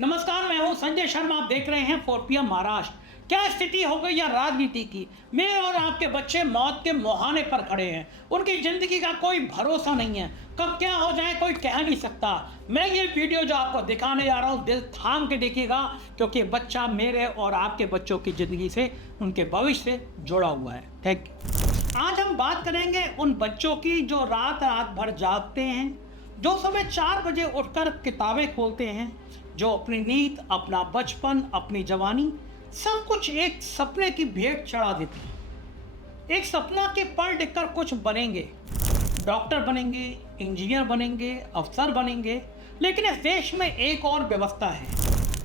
नमस्कार, मैं हूं संजय शर्मा। आप देख रहे हैं 4PM महाराष्ट्र। क्या स्थिति हो गई या राजनीति की। मेरे और आपके बच्चे मौत के मुहाने पर खड़े हैं। उनकी ज़िंदगी का कोई भरोसा नहीं है। कब क्या हो जाए कोई कह नहीं सकता। मैं ये वीडियो जो आपको दिखाने जा रहा हूँ, दिल थाम के देखिएगा, क्योंकि बच्चा मेरे और आपके बच्चों की ज़िंदगी से, उनके भविष्य से जुड़ा हुआ है। Thank you. आज हम बात करेंगे उन बच्चों की जो रात रात भर जागते हैं, जो सुबह 4 बजे उठकर किताबें खोलते हैं, जो अपनी नींद, अपना बचपन, अपनी जवानी सब कुछ एक सपने की भेंट चढ़ा देती है। एक सपना के पढ़ लिख कर कुछ बनेंगे, डॉक्टर बनेंगे, इंजीनियर बनेंगे, अफसर बनेंगे। लेकिन इस देश में एक और व्यवस्था है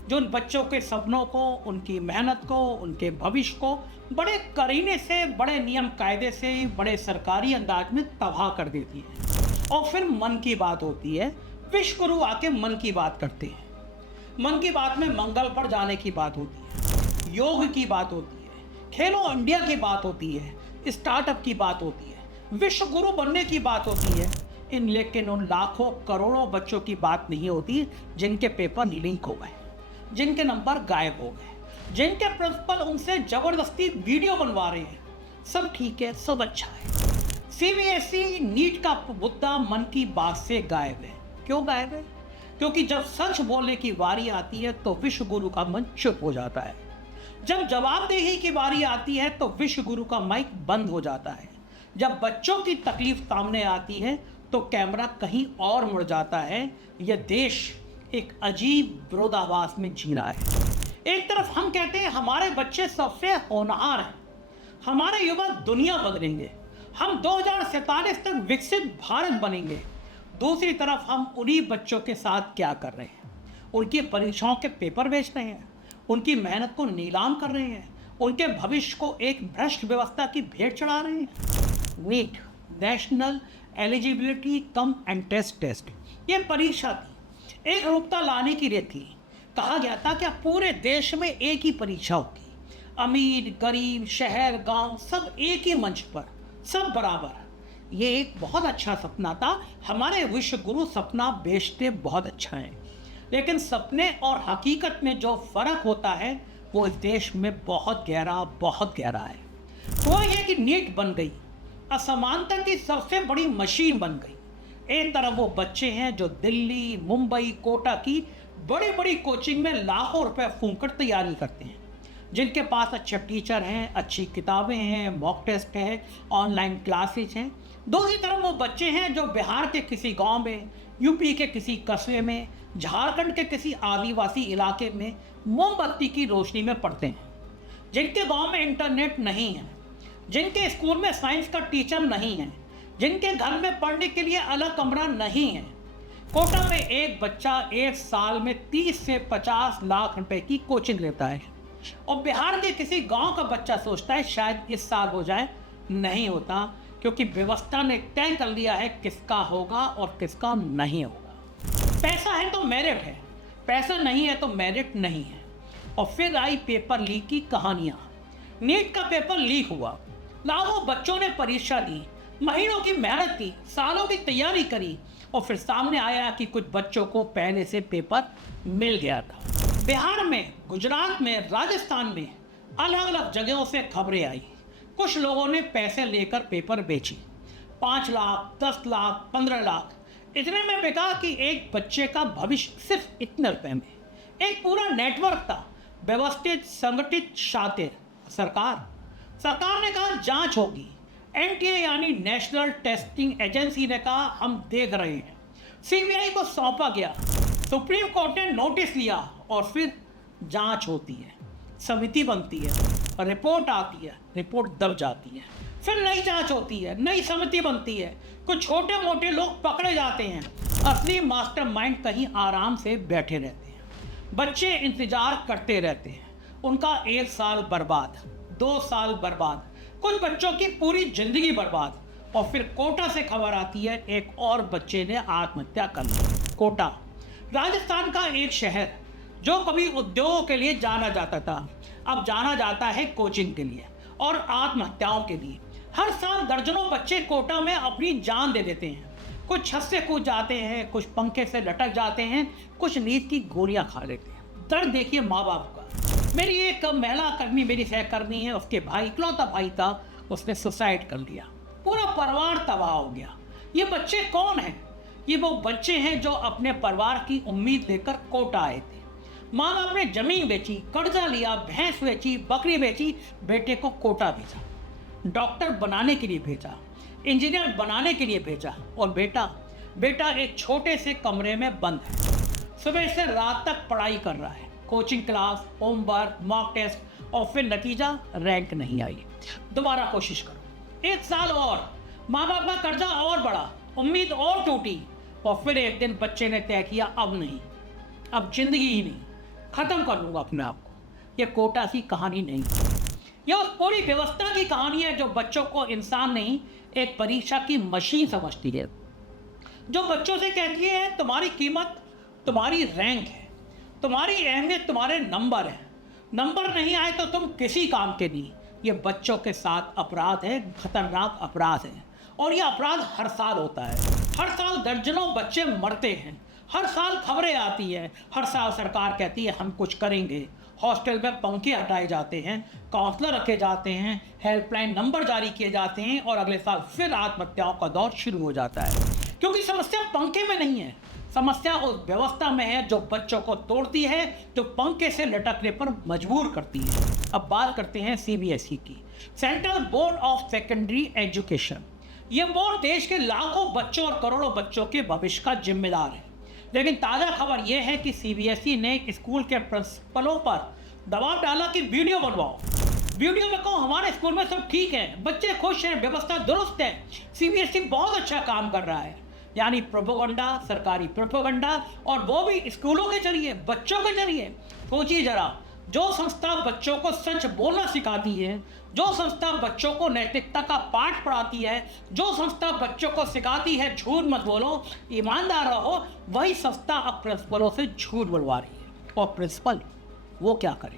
जो उन बच्चों के सपनों को, उनकी मेहनत को, उनके भविष्य को बड़े करीने से, बड़े नियम कायदे से, बड़े सरकारी अंदाज में तबाह कर देती है। और फिर मन की बात होती है, विश्व गुरु आके मन की बात करते हैं। मन की बात में मंगल पर जाने की बात होती है, योग की बात होती है, खेलो इंडिया की बात होती है, स्टार्टअप की बात होती है, विश्व गुरु बनने की बात होती है। लेकिन उन लाखों करोड़ों बच्चों की बात नहीं होती जिनके पेपर लीक हो गए, जिनके नंबर गायब हो गए, जिनके प्रिंसिपल उनसे जबरदस्ती वीडियो बनवा रहे हैं। सब ठीक है, सब अच्छा है। CBSE नीट का मुद्दा मन की बात से गायब है। क्यों गायब है? क्योंकि जब सच बोलने की बारी आती है तो विश्व गुरु का मन चुप हो जाता है। जब जवाबदेही की बारी आती है तो विश्व गुरु का माइक बंद हो जाता है। जब बच्चों की तकलीफ सामने आती है तो कैमरा कहीं और मुड़ जाता है। यह देश एक अजीब विरोधाभास में जी रहा है। एक तरफ हम कहते हैं हमारे बच्चे सबसे होनहार हैं, हमारे युवा दुनिया बदलेंगे, हम 2047 तक विकसित भारत बनेंगे। दूसरी तरफ हम उन्हीं बच्चों के साथ क्या कर रहे हैं? उनकी परीक्षाओं के पेपर बेच रहे हैं, उनकी मेहनत को नीलाम कर रहे हैं, उनके भविष्य को एक भ्रष्ट व्यवस्था की भेंट चढ़ा रहे हैं। NEET, national eligibility cum entrance test, ये परीक्षा थी, एक रूपता लाने की रीत थी। कहा गया था कि पूरे देश में एक ही परीक्षा होगी, अमीर गरीब, शहर गांव सब एक ही मंच पर, सब बराबर। ये एक बहुत अच्छा सपना था। हमारे विश्व गुरु सपना बेचते बहुत अच्छा है, लेकिन सपने और हकीकत में जो फ़र्क होता है वो इस देश में बहुत गहरा है। तो ये कि नीट बन गई, असमानता की सबसे बड़ी मशीन बन गई। एक तरफ वो बच्चे हैं जो दिल्ली, मुंबई, कोटा की बड़ी बड़ी कोचिंग में लाखों रुपए फूंक कर तैयारी करते हैं, जिनके पास अच्छे टीचर हैं, अच्छी किताबें हैं, मॉक टेस्ट है, ऑनलाइन क्लासेज हैं। दूसरी तरफ वो बच्चे हैं जो बिहार के किसी गांव में, यूपी के किसी कस्बे में, झारखंड के किसी आदिवासी इलाके में मोमबत्ती की रोशनी में पढ़ते हैं, जिनके गांव में इंटरनेट नहीं है, जिनके स्कूल में साइंस का टीचर नहीं है, जिनके घर में पढ़ने के लिए अलग कमरा नहीं है। कोटा में एक बच्चा एक साल में 30 से 50 लाख रुपए की कोचिंग लेता है, और बिहार के किसी गांव का बच्चा सोचता है शायद इस साल हो जाए। नहीं होता, क्योंकि व्यवस्था ने तय कर लिया है किसका होगा और किसका नहीं होगा। पैसा है तो मेरिट है, पैसा नहीं है तो मेरिट नहीं है। और फिर आई पेपर लीक की कहानियाँ। नीट का पेपर लीक हुआ, लाखों बच्चों ने परीक्षा दी, महीनों की मेहनत की, सालों की तैयारी करी, और फिर सामने आया कि कुछ बच्चों को पहले से पेपर मिल गया था। बिहार में, गुजरात में, राजस्थान में अलग अलग जगहों से खबरें आई। कुछ लोगों ने पैसे लेकर पेपर बेची, 5 लाख, 10 लाख, 15 लाख, इतने में बिका कि एक बच्चे का भविष्य सिर्फ इतने रुपए में। एक पूरा नेटवर्क था, व्यवस्थित, संगठित, शातिर। सरकार ने कहा जांच होगी। NTA यानी नेशनल टेस्टिंग एजेंसी ने कहा हम देख रहे हैं। CBI को सौंपा गया, सुप्रीम कोर्ट ने नोटिस लिया, और फिर जांच होती है, समिति बनती है, रिपोर्ट आती है, रिपोर्ट दब जाती है, फिर नई जांच होती है, नई समिति बनती है, कुछ छोटे मोटे लोग पकड़े जाते हैं, असली मास्टरमाइंड कहीं आराम से बैठे रहते हैं। बच्चे इंतजार करते रहते हैं, उनका 1 साल बर्बाद, 2 साल बर्बाद, कुछ बच्चों की पूरी जिंदगी बर्बाद। और फिर कोटा से खबर आती है एक और बच्चे ने आत्महत्या कर ली। कोटा राजस्थान का एक शहर जो कभी उद्योगों के लिए जाना जाता था, अब जाना जाता है कोचिंग के लिए और आत्महत्याओं के लिए। हर साल दर्जनों बच्चे कोटा में अपनी जान दे देते हैं। कुछ छत से कूद जाते हैं, कुछ पंखे से लटक जाते हैं, कुछ नींद की गोलियां खा लेते हैं। दर्द देखिए माँ बाप का। मेरी एक महिला कर्मी, मेरी सहकर्मी है, उसके भाई, इकलौता भाई था, उसने सुसाइड कर लिया। पूरा परिवार तबाह हो गया। ये बच्चे कौन हैं? ये वो बच्चे हैं जो अपने परिवार की उम्मीद लेकर कोटा आए थे। माँ बाप ने जमीन बेची, कर्जा लिया, भैंस बेची, बकरी बेची, बेटे को कोटा भेजा, डॉक्टर बनाने के लिए भेजा, इंजीनियर बनाने के लिए भेजा, और बेटा एक छोटे से कमरे में बंद है। सुबह से रात तक पढ़ाई कर रहा है, coaching class, homework, mock test, और फिर नतीजा रैंक नहीं आई। दोबारा कोशिश करो, 1 साल और, माँ बाप का कर्जा और बढ़ा, उम्मीद और टूटी, और फिर एक दिन बच्चे ने तय किया अब नहीं, अब जिंदगी ही नहीं, खत्म कर लूंगा अपने आप को। यह कोटा की कहानी नहीं, यह उस पूरी व्यवस्था की कहानी है जो बच्चों को इंसान नहीं, एक परीक्षा की मशीन समझती है, जो बच्चों से कहती है तुम्हारी कीमत तुम्हारी रैंक है, तुम्हारी अहमियत तुम्हारे नंबर है, नंबर नहीं आए तो तुम किसी काम के नहीं। ये बच्चों के साथ अपराध है, खतरनाक अपराध है, और यह अपराध हर साल होता है। हर साल दर्जनों बच्चे मरते हैं, हर साल खबरें आती हैं, हर साल सरकार कहती है हम कुछ करेंगे, हॉस्टल में पंखे हटाए जाते हैं, काउंसलर रखे जाते हैं, हेल्पलाइन नंबर जारी किए जाते हैं, और अगले साल फिर आत्महत्याओं का दौर शुरू हो जाता है। क्योंकि समस्या पंखे में नहीं है, समस्या उस व्यवस्था में है जो बच्चों को तोड़ती है, जो पंखे से लटकने पर मजबूर करती है। अब बात करते हैं सीबीएसई की, central board of secondary education. यह बोर्ड देश के लाखों बच्चों और करोड़ों बच्चों के भविष्य का जिम्मेदार है। लेकिन ताज़ा खबर यह है कि सीबीएसई ने स्कूल के प्रिंसिपलों पर दबाव डाला कि वीडियो बनवाओ, वीडियो में कहो हमारे स्कूल में सब ठीक है, बच्चे खुश हैं, व्यवस्था दुरुस्त है, सीबीएसई बहुत अच्छा काम कर रहा है। यानी प्रोपोगंडा, सरकारी प्रोपोगंडा, और वो भी स्कूलों के जरिए, बच्चों के जरिए। सोचिए जरा, जो संस्था बच्चों को सच बोलना सिखाती है, जो संस्था बच्चों को नैतिकता का पाठ पढ़ाती है, जो संस्था बच्चों को सिखाती है झूठ मत बोलो, ईमानदार रहो, वही संस्था अब प्रिंसिपलों से झूठ बोलवा रही है। और प्रिंसिपल वो क्या करें?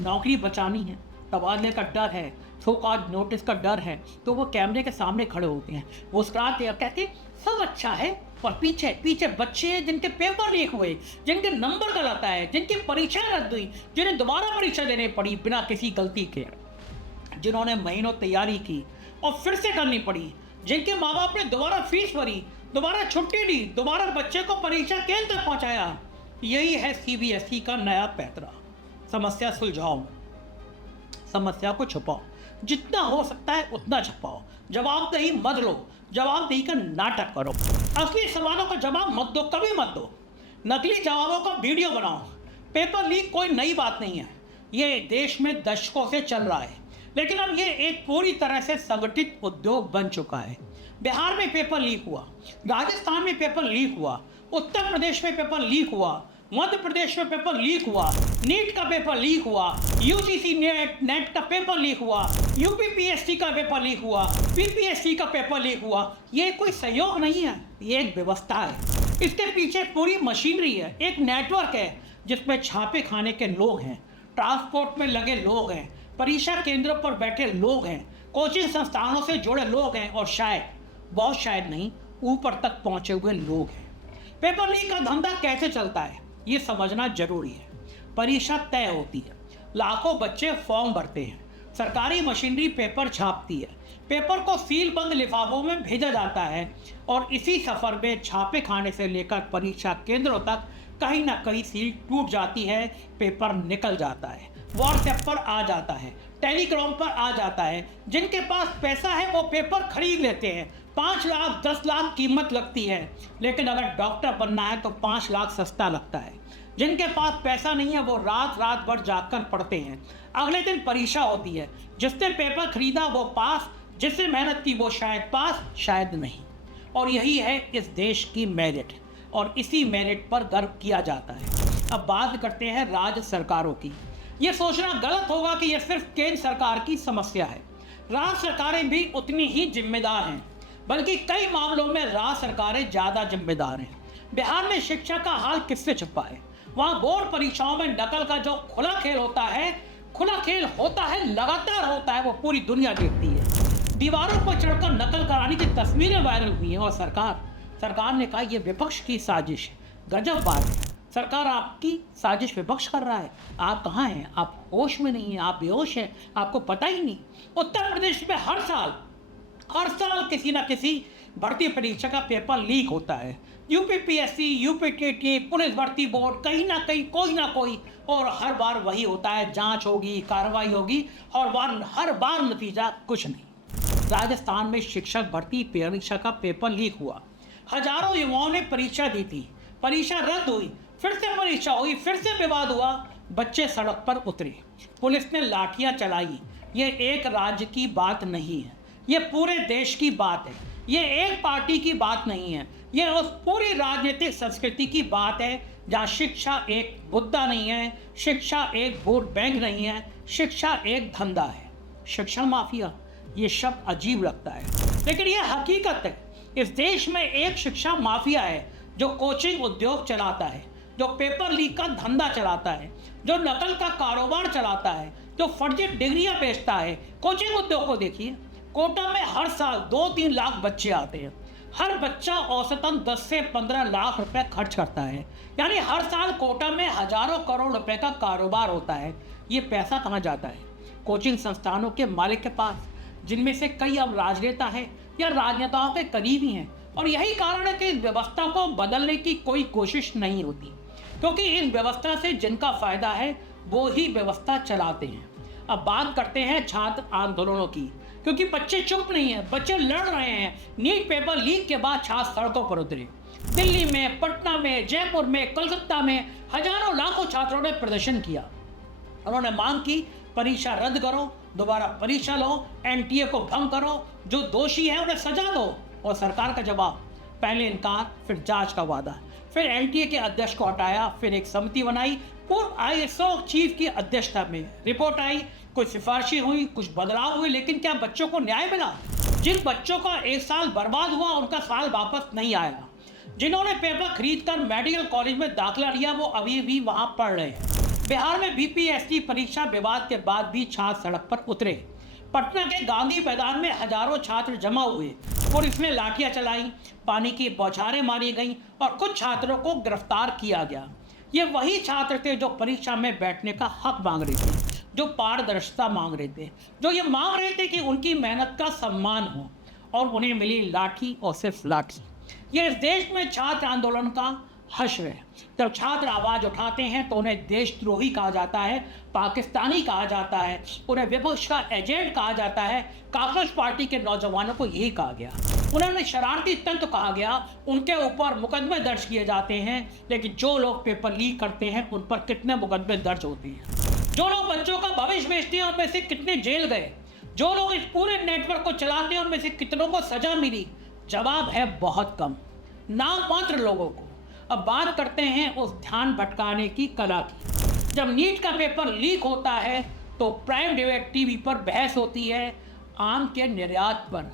नौकरी बचानी है, तबादले का डर है, सो-कॉल्ड नोटिस का डर है, तो वो कैमरे के सामने खड़े होते हैं, वो मुस्कुराते हैं, कहते सब अच्छा है, और पीछे बच्चे हैं जिनके पेपर लीक हुए, जिनके नंबर गलत आए, जिनकी परीक्षा रद्द हुई, जिन्हें दोबारा परीक्षा देनी पड़ी बिना किसी गलती के, जिन्होंने महीनों तैयारी की और फिर से करनी पड़ी, जिनके माँ बाप ने दोबारा फीस भरी, दोबारा छुट्टी ली, दोबारा बच्चे को परीक्षा केंद्र तक पहुँचाया। यही है सीबीएसई का नया पैतरा। समस्या सुलझाओ, समस्या को छुपाओ, जितना हो सकता है उतना छुपाओ, जवाबदेही मत लो, जवाबदेही का नाटक करो, असली सवालों का जवाब मत दो, कभी मत दो, नकली जवाबों का वीडियो बनाओ। पेपर लीक कोई नई बात नहीं है, ये देश में दशकों से चल रहा है, लेकिन अब ये एक पूरी तरह से संगठित उद्योग बन चुका है। बिहार में पेपर लीक हुआ, राजस्थान में पेपर लीक हुआ, उत्तर प्रदेश में पेपर लीक हुआ, मध्य प्रदेश में पेपर लीक हुआ, नीट का पेपर लीक हुआ, यूजीसी नेट का पेपर लीक हुआ, यूपीपीएससी का पेपर लीक हुआ, पीपीएससी का पेपर लीक हुआ। ये कोई सहयोग नहीं है, ये एक व्यवस्था है, इसके पीछे पूरी मशीनरी है, एक नेटवर्क है जिसमें छापे खाने के लोग हैं, ट्रांसपोर्ट में लगे लोग हैं, परीक्षा केंद्रों पर बैठे लोग हैं, कोचिंग संस्थानों से जुड़े लोग हैं, और शायद, बहुत शायद नहीं, ऊपर तक पहुंचे हुए लोग हैं। पेपर लीक का धंधा कैसे चलता है ये समझना जरूरी है। परीक्षा तय होती है, लाखों बच्चे फॉर्म भरते हैं, सरकारी मशीनरी पेपर छापती है, पेपर को सीलबंद लिफाफों में भेजा जाता है, और इसी सफ़र में छापे खाने से लेकर परीक्षा केंद्रों तक कहीं ना कहीं सील टूट जाती है, पेपर निकल जाता है, व्हाट्सएप पर आ जाता है, टेलीग्राम पर आ जाता है। जिनके पास पैसा है वो पेपर खरीद लेते हैं, 5 लाख 10 लाख कीमत लगती है, लेकिन अगर डॉक्टर बनना है तो 5 लाख सस्ता लगता है। जिनके पास पैसा नहीं है वो रात भर जागकर पढ़ते हैं, अगले दिन परीक्षा होती है, जिसने पेपर खरीदा वो पास, जिसने मेहनत की वो शायद पास शायद नहीं। और यही है इस देश की मेरिट, और इसी मेरिट पर गर्व किया जाता है। अब बात करते हैं राज्य सरकारों की। ये सोचना गलत होगा कि यह सिर्फ केंद्र सरकार की समस्या है, राज्य सरकारें भी उतनी ही जिम्मेदार हैं, बल्कि कई मामलों में राज्य सरकारें ज़्यादा जिम्मेदार हैं। बिहार में शिक्षा का हाल किससे छुपा है? वहाँ बोर्ड परीक्षाओं में नकल का जो खुला खेल होता है, लगातार होता है, वो पूरी दुनिया देखती है। दीवारों पर चढ़कर नकल कराने की तस्वीरें वायरल हुई हैं, और सरकार ने कहा यह विपक्ष की साजिश है। गजब बात है, सरकार आपकी साजिश विपक्ष कर रहा है। आप कहाँ हैं? आप होश में नहीं हैं, आप बेहोश हैं, आपको पता ही नहीं। उत्तर प्रदेश में हर साल किसी ना किसी भर्ती परीक्षा का पेपर लीक होता है। यूपीपीएससी, यूपीटीटी, पुलिस भर्ती बोर्ड, कहीं ना कहीं कोई ना कोई, और हर बार वही होता है, जांच होगी, कार्रवाई होगी, और हर बार नतीजा कुछ नहीं। राजस्थान में शिक्षक भर्ती परीक्षा का पेपर लीक हुआ। हजारों युवाओं ने परीक्षा दी थी, परीक्षा रद्द हुई, फिर से परीक्षा हुई, फिर से विवाद हुआ, बच्चे सड़क पर उतरे, पुलिस ने लाठियां चलाई। ये एक राज्य की बात नहीं है, ये पूरे देश की बात है, ये एक पार्टी की बात नहीं है, ये उस पूरी राजनीतिक संस्कृति की बात है जहाँ शिक्षा एक मुद्दा नहीं है, शिक्षा एक वोट बैंक नहीं है, शिक्षा एक धंधा है। शिक्षण माफिया, ये शब्द अजीब लगता है, लेकिन ये हकीकत है। इस देश में एक शिक्षा माफिया है जो कोचिंग उद्योग चलाता है, जो पेपर लीक का धंधा चलाता है, जो नकल का कारोबार चलाता है, जो फर्जी डिग्रियां बेचता है। कोचिंग उद्योग को देखिए, कोटा में हर साल 2-3 लाख बच्चे आते हैं, हर बच्चा औसतन 10 से 15 लाख रुपए खर्च करता है, यानी हर साल कोटा में हजारों करोड़ रुपए का कारोबार होता है। ये पैसा कहाँ जाता है? कोचिंग संस्थानों के मालिक के पास, जिनमें से कई अब राजनेता हैं या राजनेताओं के करीबी हैं। और यही कारण है कि इस व्यवस्था को बदलने की कोई कोशिश नहीं होती, क्योंकि इस व्यवस्था से जिनका फायदा है वो ही व्यवस्था चलाते हैं। अब बात करते हैं छात्र आंदोलनों की, क्योंकि बच्चे चुप नहीं हैं, बच्चे लड़ रहे हैं। नीट पेपर लीक के बाद छात्र सड़कों पर उतरे। दिल्ली में, पटना में, जयपुर में, कोलकाता में हजारों लाखों छात्रों ने प्रदर्शन किया। उन्होंने मांग की, परीक्षा रद्द करो, दोबारा परीक्षा लो, एनटीए को भंग करो, जो दोषी है उन्हें सजा दो। और सरकार का जवाब, पहले इनकार, फिर जांच का वादा, फिर एनटीए के अध्यक्ष को हटाया, फिर एक समिति बनाई, पूर्व आईएसओ चीफ की अध्यक्षता में रिपोर्ट आई, कुछ सिफारिशें हुई, कुछ बदलाव हुए, लेकिन क्या बच्चों को न्याय मिला? जिन बच्चों का एक साल बर्बाद हुआ उनका साल वापस नहीं आया। जिन्होंने पेपर खरीद कर मेडिकल कॉलेज में दाखिला लिया वो अभी भी वहां पढ़ रहे हैं। बिहार में बीपीएससी परीक्षा विवाद के बाद भी छात्र सड़क पर उतरे। पटना के गांधी मैदान में हजारों छात्र जमा हुए, पुलिस ने लाठियां चलाई, पानी की बौछारें मारी गईं और कुछ छात्रों को गिरफ्तार किया गया। ये वही छात्र थे जो परीक्षा में बैठने का हक मांग रहे थे, जो पारदर्शिता मांग रहे थे, जो ये मांग रहे थे कि उनकी मेहनत का सम्मान हो, और उन्हें मिली लाठी और सिर्फ लाठी। ये इस देश में छात्र आंदोलन का हश्र है। जब छात्र आवाज उठाते हैं तो उन्हें देशद्रोही कहा जाता है, पाकिस्तानी कहा जाता है, उन्हें विपक्ष का एजेंट कहा जाता है। कांग्रेस पार्टी के नौजवानों को यही कहा गया, उन्हें शरारती तंत्र कहा गया, उनके ऊपर मुकदमे दर्ज किए जाते हैं। लेकिन जो लोग पेपर लीक करते हैं उन पर कितने मुकदमे दर्ज होते हैं? जो लोग बच्चों का भविष्य बेचते हैं उनमें से कितने जेल गए? जो लोग इस पूरे नेटवर्क को चलाते हैं उनमें से कितनों को सजा मिली? जवाब है बहुत कम, नाम मात्र लोगों को। अब बात करते हैं उस ध्यान भटकाने की कला की। जब नीट का पेपर लीक होता है तो प्राइम डिबेट टीवी पर बहस होती है आम के निर्यात पर,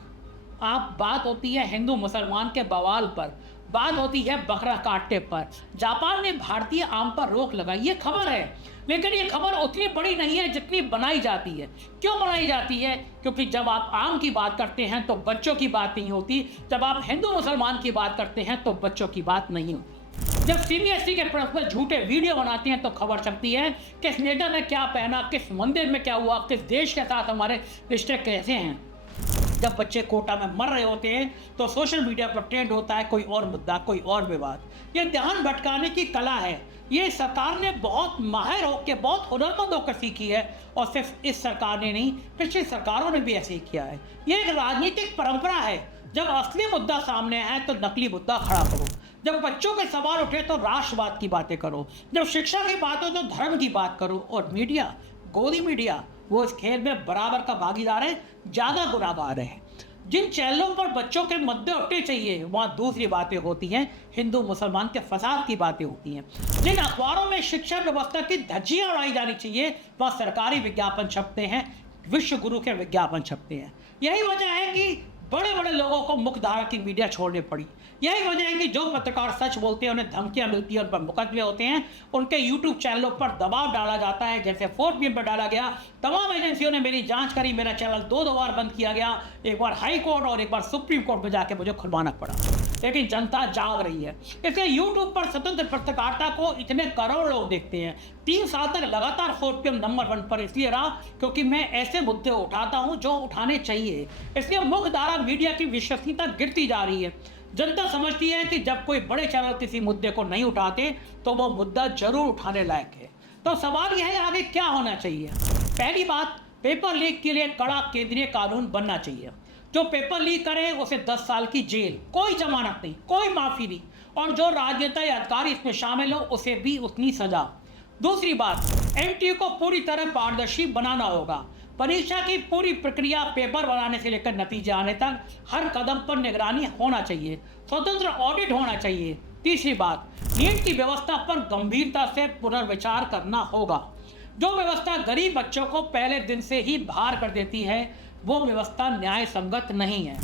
आप बात होती है हिंदू मुसलमान के बवाल पर, बात होती है बकरा काटने पर। जापान ने भारतीय आम पर रोक लगाई, ये खबर है, लेकिन ये खबर उतनी बड़ी नहीं है जितनी बनाई जाती है। क्यों बनाई जाती है? क्योंकि जब आप आम की बात करते हैं तो बच्चों की बात नहीं होती, जब आप हिंदू मुसलमान की बात करते हैं तो बच्चों की बात नहीं होती। जब सीबीएसई के प्रश्न पर झूठे वीडियो बनाते हैं तो खबर चलती है किस नेता ने क्या पहना, किस मंदिर में क्या हुआ, किस देश के साथ हमारे रिश्ते कैसे हैं। जब बच्चे कोटा में मर रहे होते हैं तो सोशल मीडिया पर ट्रेंड होता है कोई और मुद्दा, कोई और विवाद। ये ध्यान भटकाने की कला है, ये सरकार ने बहुत माहिर होकर, बहुत हुनरमंद होकर सीखी है। और सिर्फ इस सरकार ने नहीं, पिछली सरकारों ने भी ऐसे ही किया है। ये एक राजनीतिक परंपरा है, जब असली मुद्दा सामने आए तो नकली मुद्दा खड़ा करो, जब बच्चों के सवाल उठे तो राष्ट्रवाद की बातें करो, जब शिक्षा की बात हो तो धर्म की बात करो। और मीडिया, गोदी मीडिया, वो इस खेल में बराबर का भागीदार है, ज़्यादा गुनाहगार है। जिन चैनलों पर बच्चों के मुद्दे उठने चाहिए वहाँ दूसरी बातें होती हैं, हिंदू मुसलमान के फसाद की बातें होती हैं। जिन अखबारों में शिक्षा व्यवस्था की धज्जियाँ उड़ाई जानी चाहिए वहाँ सरकारी विज्ञापन छपते हैं, विश्व गुरु के विज्ञापन छपते हैं। यही वजह है कि बड़े बड़े लोगों को मुख्यधारा की मीडिया छोड़नी पड़ी। यही वजह है कि जो पत्रकार सच बोलते हैं उन्हें धमकियां मिलती हैं, उन पर मुकदमे होते हैं, उनके यूट्यूब चैनलों पर दबाव डाला जाता है। जैसे 4PM पर डाला गया, तमाम एजेंसियों ने मेरी जांच करी, मेरा चैनल 2 बार बंद किया गया, एक बार हाई कोर्ट और एक बार सुप्रीम कोर्ट में जाके मुझे खुलवाना पड़ा। लेकिन जनता जाग रही है। इसलिए यूट्यूब पर स्वतंत्र पत्रकारिता को इतने करोड़ लोग देखते हैं। 3 साल तक लगातार 4PM नंबर 1 पर इसलिए रहा क्योंकि मैं ऐसे मुद्दे उठाता हूं जो उठाने चाहिए। इसलिए मुख्य धारा मीडिया की विश्वसनीयता गिरती जा रही है। जनता समझती है कि जब कोई बड़े चैनल किसी मुद्दे को नहीं उठाते तो वो मुद्दा जरूर उठाने लायक है। तो सवाल यह है आगे क्या होना चाहिए। पहली बात, पेपर लीक के लिए कड़ा केंद्रीय कानून बनना चाहिए। जो पेपर लीक करे उसे 10 साल की जेल, कोई जमानत नहीं, कोई माफी नहीं, और जो राजनेता या अधिकारी इसमें शामिल हो उसे भी उतनी सजा। दूसरी बात, MTU को पूरी तरह पारदर्शी बनाना होगा। परीक्षा की पूरी प्रक्रिया पेपर बनाने से लेकर नतीजे आने तक हर कदम पर निगरानी होना चाहिए, स्वतंत्र ऑडिट होना चाहिए। तीसरी बात, नीट की व्यवस्था पर गंभीरता से पुनर्विचार करना होगा। जो व्यवस्था गरीब बच्चों को पहले दिन से ही बाहर कर देती है वो व्यवस्था न्याय संगत नहीं है।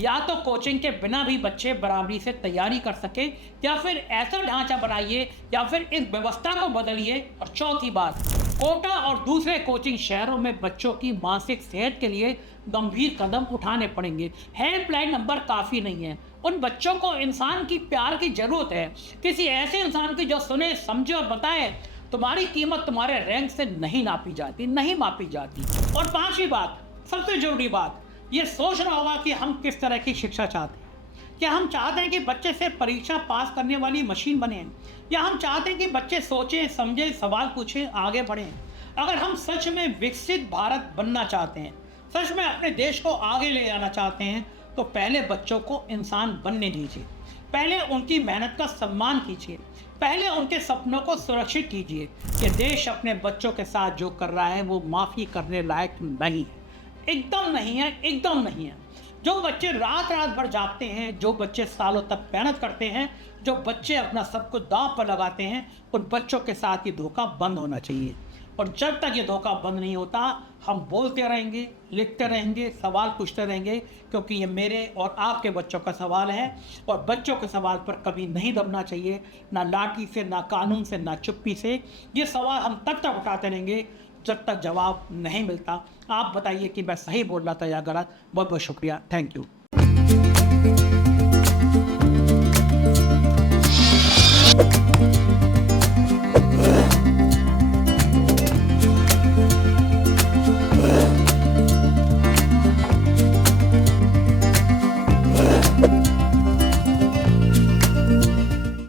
या तो कोचिंग के बिना भी बच्चे बराबरी से तैयारी कर सके, या फिर ऐसा ढांचा बनाइए, या फिर इस व्यवस्था को बदलिए। और चौथी बात, कोटा और दूसरे कोचिंग शहरों में बच्चों की मानसिक सेहत के लिए गंभीर कदम उठाने पड़ेंगे। हेल्पलाइन नंबर काफ़ी नहीं है। उन बच्चों को इंसान की प्यार की जरूरत है, किसी ऐसे इंसान की जो सुने, समझे और बताए। तुम्हारी कीमत तुम्हारे रैंक से नहीं नापी जाती, नहीं मापी जाती। और पांचवी बात, सबसे जरूरी बात, ये सोचना होगा कि हम किस तरह की शिक्षा चाहते हैं। क्या हम चाहते हैं कि बच्चे से परीक्षा पास करने वाली मशीन बने, या हम चाहते हैं कि बच्चे सोचें, समझें, सवाल पूछें, आगे बढ़ें। अगर हम सच में विकसित भारत बनना चाहते हैं, सच में अपने देश को आगे ले जाना चाहते हैं, तो पहले बच्चों को इंसान बनने दीजिए। पहले उनकी मेहनत का सम्मान कीजिए। पहले उनके सपनों को सुरक्षित कीजिए। कि देश अपने बच्चों के साथ जो कर रहा है वो माफ़ी करने लायक नहीं है, एकदम नहीं है, एकदम नहीं है। जो बच्चे रात रात भर जागते हैं, जो बच्चे सालों तक मेहनत करते हैं, जो बच्चे अपना सब कुछ दांव पर लगाते हैं, उन बच्चों के साथ ये धोखा बंद होना चाहिए। और जब तक ये धोखा बंद नहीं होता, हम बोलते रहेंगे, लिखते रहेंगे, सवाल पूछते रहेंगे, क्योंकि ये मेरे और आपके बच्चों का सवाल है। और बच्चों के सवाल पर कभी नहीं दबना चाहिए, ना लाठी से, ना कानून से, ना चुप्पी से। ये सवाल हम तब तक उठाते रहेंगे जब तक जवाब नहीं मिलता। आप बताइए कि मैं सही बोल रहा था या गलत। बहुत बहुत शुक्रिया, थैंक यू।